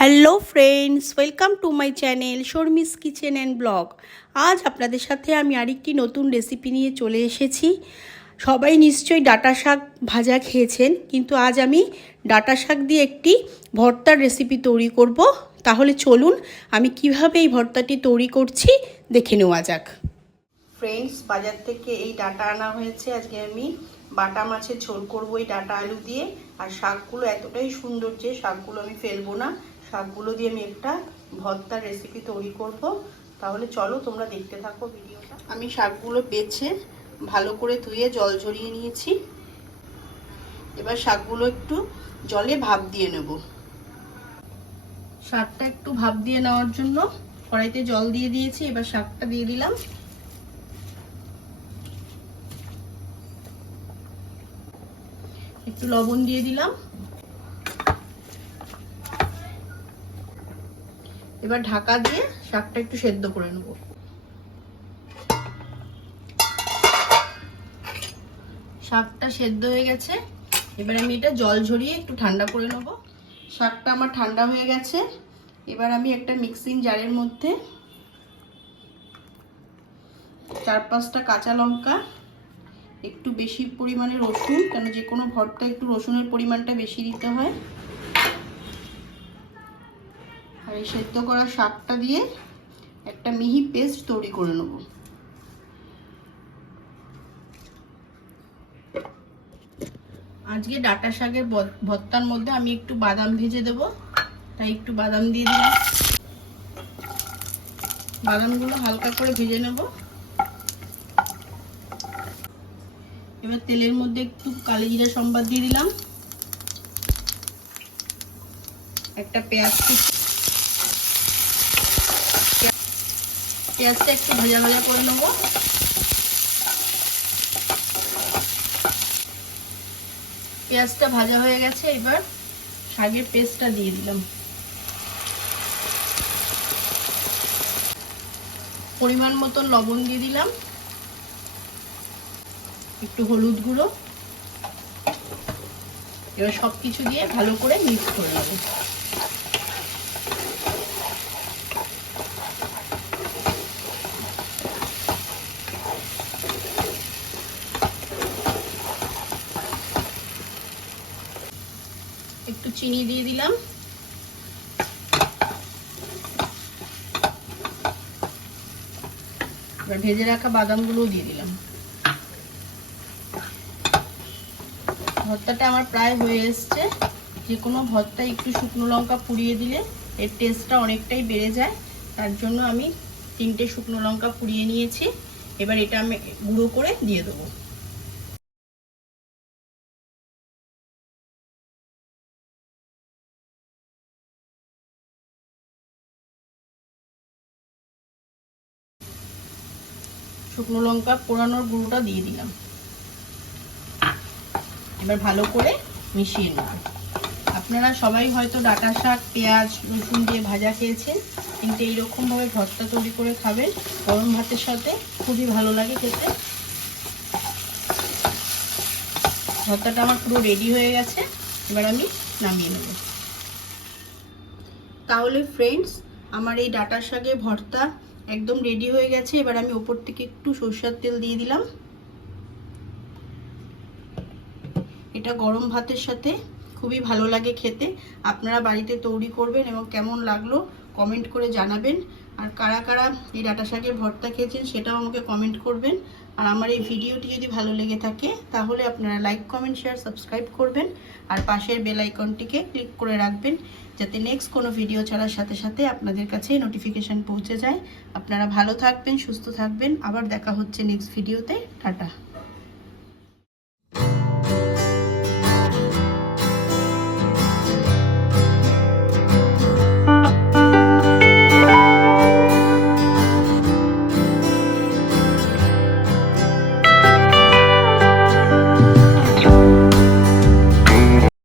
Hello friends welcome to my channel Sharmi's kitchen and blog আজ আপনাদের সাথে আমি আরেকটি নতুন রেসিপি নিয়ে চলে এসেছি। সবাই নিশ্চয়ই ডাটা শাক ভাজা খেয়েছেন, কিন্তু আজ আমি ডাটা শাক দিয়ে একটি ভর্তার রেসিপি তৈরি করব। তাহলে চলুন, আমি কীভাবে এই ভর্তাটি তৈরি করছি দেখে নেওয়া যাক। ফ্রেন্ডস বাজার থেকে এই ডাটা আনা হয়েছে। আজকে আমি বাটা মাছের ঝোল করব এই ডাটা আলু দিয়ে। আর শাকগুলো এতটাই সুন্দর যে শাকগুলো আমি ফেলব না শাকগুলো দিয়ে আমি একটা ভর্তার রেসিপি তৈরি করব। তাহলে চলো তোমরা দেখতে থাকো ভিডিওটা। আমি শাকগুলো বেছে ভালো করে ধুয়ে জল ঝরিয়ে নিয়েছি। এবার শাকগুলো একটু জলে ভাপ দিয়ে নেব। শাকটা একটু ভাপ দিয়ে নেওয়ার জন্য কড়াইতে জল দিয়ে দিয়েছি এবার শাকটা দিয়ে দিলাম। একটু লবণ দিয়ে দিলাম। এবার ঢাকা দিয়ে শাকটা একটু সেদ্ধ করে নেব। শাকটা সেদ্ধ হয়ে গেছে। এবার আমি এটা জল ঝরিয়ে একটু ঠান্ডা করে নেব। শাকটা আমার ঠান্ডা হয়ে গেছে। এবার আমি একটা মিক্সিং জারের মধ্যে চার পাঁচটা কাঁচা লঙ্কা, একটু বেশি পরিমাণে রসুন, কেন যে কোনো ভর্তা একটু রসুনের পরিমাণটা বেশি দিতে হয়। এই সেদ্ধ করা শাকটা দিয়ে একটা মিহি পেস্ট তৈরি করে নেব। আজকে ডাটা শাকের ভর্তার মধ্যে আমি একটু বাদাম ভেজে দেব, তাই একটু বাদাম দিয়ে দিলাম। বাদামগুলো হালকা করে ভেজে নেব। এবার তেলের মধ্যে একটু কালো জিরা সম্বাদ দিয়ে দিলাম। একটা পেঁয়াজ পেঁয়াজটা একটু ভাজা ভাজা করে নেব। পেঁয়াজটা ভাজা হয়ে গেছে, এবার শাকের পেস্টটা দিয়ে দিলাম। পরিমাণ মতো লবণ দিয়ে দিলাম। একটু হলুদ গুঁড়ো। এবার সব কিছু দিয়ে ভালো করে মিক্স করে নেব। একটু চিনি দিয়ে দিলাম। ভেজে রাখা বাদামগুলোও দিয়ে দিলাম। ভর্তাটা আমার প্রায় হয়ে এসছে। যে কোনো ভর্তা একটু শুকনো লঙ্কা পুড়িয়ে দিলে এর টেস্টটা অনেকটাই বেড়ে যায়। তার জন্য আমি তিনটে শুকনো লঙ্কা পুড়িয়ে নিয়েছি। এবার এটা আমি গুঁড়ো করে দিয়ে দেবো। শুকনো লঙ্কা পোড়ানোর গুঁড়োটা দিয়ে দিলাম। এবার ভালো করে মিশিয়ে নেব। আপনারা সবাই হয়তো ডাটা শাক, পেঁয়াজ, রসুন দিয়ে ভাজা খেয়েছেন, কিন্তু এইরকমভাবে ভর্তা তৈরি করে খাবেন। গরম ভাতের সাথে খুবই ভালো লাগে খেতে। ভর্তাটা আমার পুরো রেডি হয়ে গেছে। এবার আমি নামিয়ে নেব। তাহলে ফ্রেন্ডস আমার এই ডাটা শাকের ভর্তা একদম রেডি হয়ে গেছে। এবার আমি ওপর থেকে একটু সরষের তেল দিয়ে দিলাম। এটা গরম ভাতের সাথে খুবই ভালো লাগে খেতে। আপনারা বাড়িতে তৈরি করবেন এবং কেমন লাগল কমেন্ট করে জানাবেন। আর কারা কারা এই ডাটা শাকের ভর্তা খেয়েছেন সেটাও আমাকে কমেন্ট করবেন। আর আমার এই ভিডিওটি যদি ভালো লেগে থাকে, তাহলে আপনারা লাইক, কমেন্ট, শেয়ার, সাবস্ক্রাইব করবেন। আর পাশের বেল আইকনটিকে ক্লিক করে রাখবেন, যাতে নেক্সট কোনো ভিডিও ছাড়ার সাথে সাথে আপনাদের কাছে নোটিফিকেশান পৌঁছে যায়। আপনারা ভালো থাকবেন, সুস্থ থাকবেন। আবার দেখা হচ্ছে নেক্সট ভিডিওতে টাটা।